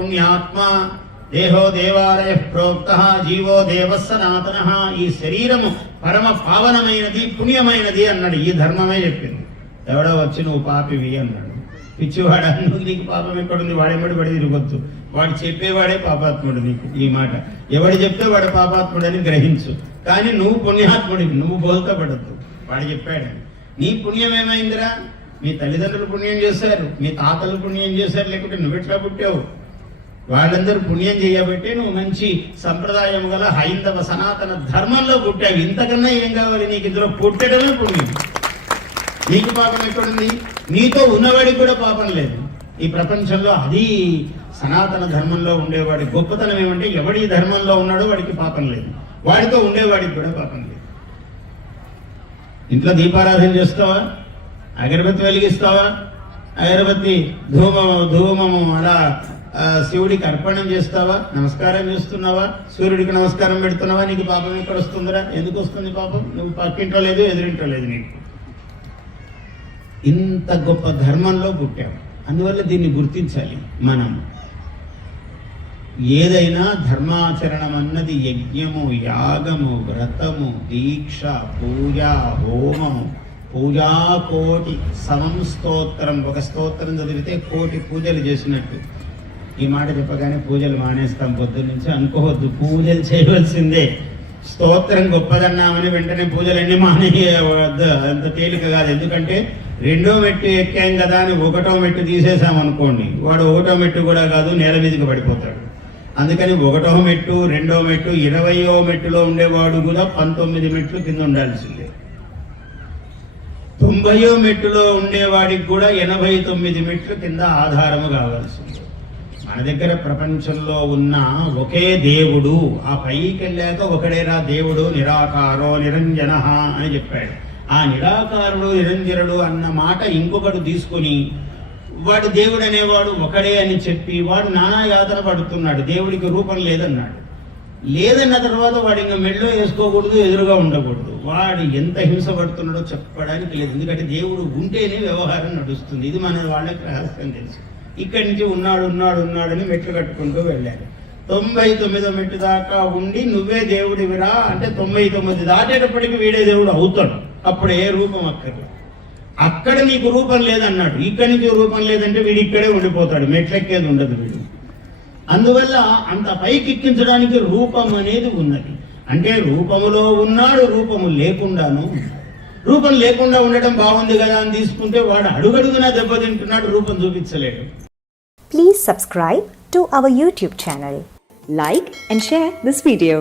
పుణ్యాత్మ దేహో దేవాలయ ప్రోక్త జీవో దేవ సనాతన. ఈ శరీరము పరమ పావనమైనది, పుణ్యమైనది అన్నాడు. ఈ ధర్మమే చెప్పింది. ఎవడో వచ్చి నువ్వు పాపివి అన్నాడు. పిచ్చివాడ, నువ్వు నీకు పాపం ఎక్కడుంది, వాడెమ్మడి పడి తిరగొద్దు, వాడు చెప్పేవాడే పాపాత్ముడు. నీకు ఈ మాట ఎవడు చెప్తే వాడు పాపాత్ముడని గ్రహించు, కానీ నువ్వు పుణ్యాత్ముడివి, నువ్వు బోల్తా పడద్దు. వాడు చెప్పాడు. నీ పుణ్యం ఏమైందిరా? మీ తల్లిదండ్రులు పుణ్యం చేశారు, మీ తాతలు పుణ్యం చేశారు, లేకుంటే నువ్వెట్లా పుట్టావు? వాళ్ళందరూ పుణ్యం చేయబట్టి నువ్వు మంచి సంప్రదాయం గల హైందవ సనాతన ధర్మంలో పుట్టావు. ఇంతకన్నా ఏం కావాలి నీకు? ఇందులో పుట్టడమే పుణ్యం. నీకు పాపం ఎక్కడుంది? నీతో ఉన్నవాడికి కూడా పాపం లేదు ఈ ప్రపంచంలో. అది సనాతన ధర్మంలో ఉండేవాడి గొప్పతనం ఏమంటే, ఎవడి ధర్మంలో ఉన్నాడో వాడికి పాపం లేదు, వాడితో ఉండేవాడికి కూడా పాపం లేదు. ఇంట్లో దీపారాధన చేస్తావా? అగరబత్తి వెలిగిస్తావా? అగరబత్తి ధూమము అలా శివుడికి అర్పణం చేస్తావా? నమస్కారం చేస్తున్నావా? సూర్యుడికి నమస్కారం పెడుతున్నావా? నీకు పాపం ఎక్కడ వస్తుందిరా? ఎందుకు వస్తుంది పాపం? నువ్వు పక్కింటో లేదు, ఎదురింటో లేదు. నీకు ఇంత గొప్ప ధర్మంలో పుట్టావు. అందువల్ల దీన్ని గుర్తించాలి మనం. ఏదైనా ధర్మాచరణం అన్నది యజ్ఞము, యాగము, వ్రతము, దీక్ష, పూజ, హోమము. పూజాకోటి సమం స్తోత్రం. ఒక స్తోత్రం చదివితే కోటి పూజలు చేసినట్టు. ఈ మాట చెప్పగానే పూజలు మానేస్తాం పొద్దున్నుంచి అనుకోవద్దు, పూజలు చేయవలసిందే. స్తోత్రం గొప్పదన్నామని వెంటనే పూజలన్నీ మానేయవద్దు, అంత తేలిక కాదు. ఎందుకంటే రెండో మెట్టు ఎక్కాం కదా అని ఒకటో మెట్టు తీసేసామనుకోండి, వాడు ఒకటో మెట్టు కూడా కాదు, నేల మీదకి పడిపోతాడు. అందుకని ఒకటో మెట్టు, రెండో మెట్టు, 20వ మెట్టులో ఉండేవాడు కూడా 19 మెట్లు కింద ఉండాల్సిందే. 90వ మెట్టులో ఉండేవాడికి కూడా 89 మెట్లు కింద ఆధారము కావాల్సిందే. మన దగ్గర ప్రపంచంలో ఉన్న ఒకే దేవుడు, ఆ పైకి వెళ్ళాక ఒకడేరా దేవుడు, నిరాకారో నిరంజన అని చెప్పాడు. ఆ నిరాకారుడు నిరంజనుడు అన్న మాట ఇంకొకడు తీసుకుని వాడు దేవుడు అనేవాడు ఒకడే అని చెప్పి వాడు నానా యాతన పడుతున్నాడు. దేవుడికి రూపం లేదన్నాడు. లేదన్న తర్వాత వాడు ఇంకా మెళ్ళో వేసుకోకూడదు, ఎదురుగా ఉండకూడదు. వాడు ఎంత హింస పడుతున్నాడో చెప్పడానికి లేదు. ఎందుకంటే దేవుడు ఉంటేనే వ్యవహారం నడుస్తుంది. ఇది మన వాళ్ళకి రహస్యం తెలుసు. ఇక్కడి నుంచి ఉన్నాడని మెట్లు కట్టుకుంటూ వెళ్ళారు. 99వ మెట్టు దాకా ఉండి నువ్వే దేవుడివిరా అంటే 99 దాటేటప్పటికి వీడే దేవుడు అవుతాడు. అప్పుడు ఏ రూపం అక్కర్లేదు. అక్కడ నీకు రూపం లేదన్నాడు. ఇక్కడి నుంచి రూపం లేదంటే వీడు ఇక్కడే ఉండిపోతాడు, మెట్లెక్కేది ఉండదు వీడు. అందువల్ల అంత పైకి ఎక్కించడానికి రూపం అనేది ఉన్నది. అంటే రూపములో ఉన్నాడు, రూపము లేకుండాను. రూపం లేకుండా ఉండటం బాగుంది కదా అని తీసుకుంటే వాడు అడుగడుగునా దెబ్బతింటున్నాడు, రూపం చూపించలేడు. Please subscribe to our YouTube channel. Like and share this video.